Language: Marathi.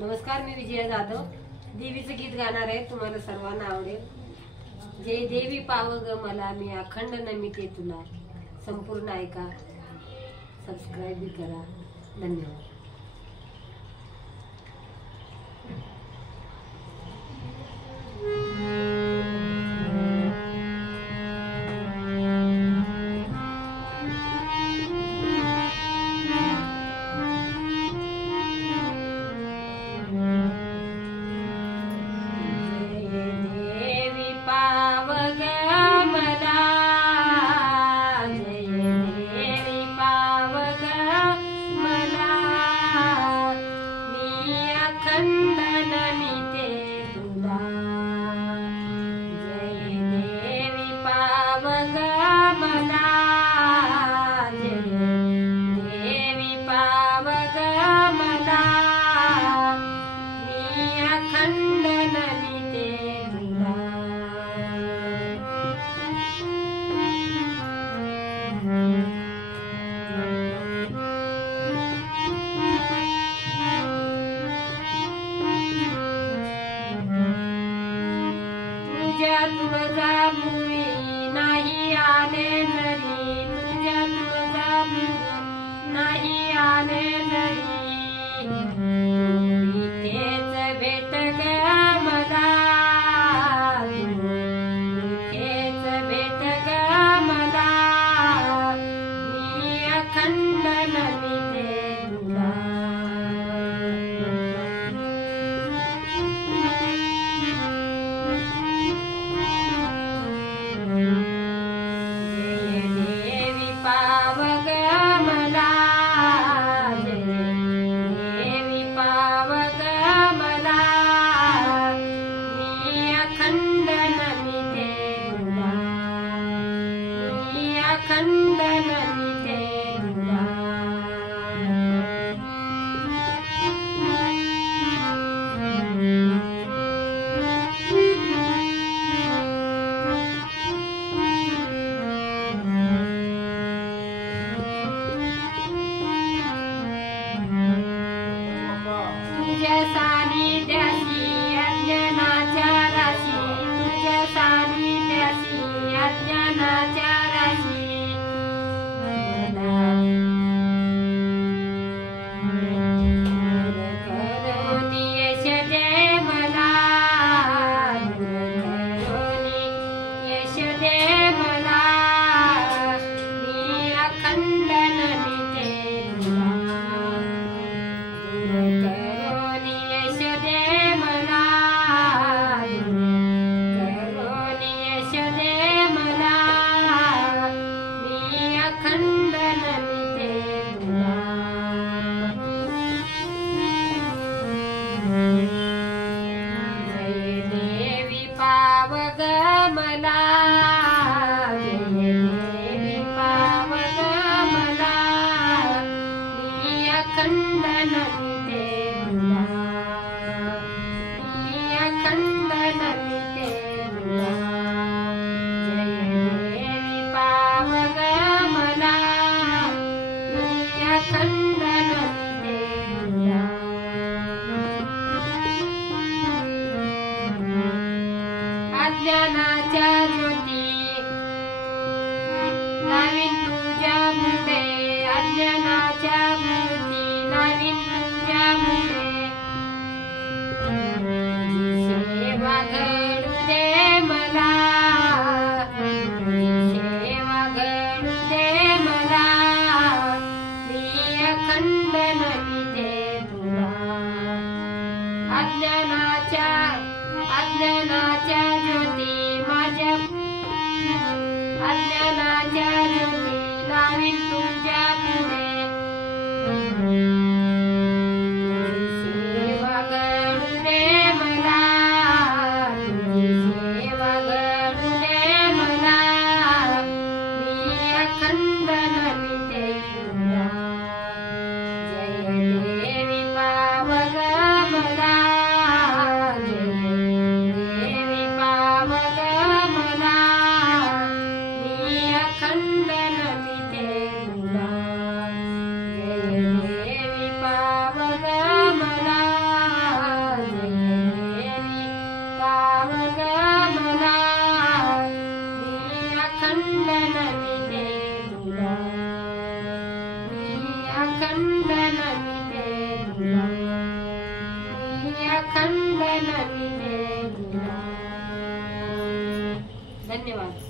नमस्कार, मी विजया जाधव देवीचं गीत गाणार आहे. तुम्हाला सर्वांना आवडेल. जय देवी पाव ग मला, मी अखंड नमिते तुला. संपूर्ण ऐका, सबस्क्राईब भी करा. धन्यवाद. तुझा मुळी नाही आले जरी, तुझ्या तुझा मुळी नाही आले जरी, इथेच भेट ग मला, इथेच भेट ग मला, मी अखंड नमिते तुला. अखंड नमिते तुला. तुझ्या सानिध्याशी अज्ञानाच्या राशी, तुझ्या सानिध्याशी अज्ञानाच्या राशी, अखंड नमिते तुला, मी अखंड नमिते तुला. जय देवी पाव ग मला, मी अखंड नमिते तुला. अज्ञानाच्या ज्योती लावीन तुझ्या मुळे, अज्ञानाच्या सेवा घडू दे मला, सेवा घडू दे मला, मी अखंड नमिते तुला. अज्ञानाच्या ज्योती माझ्या धन्यवाद.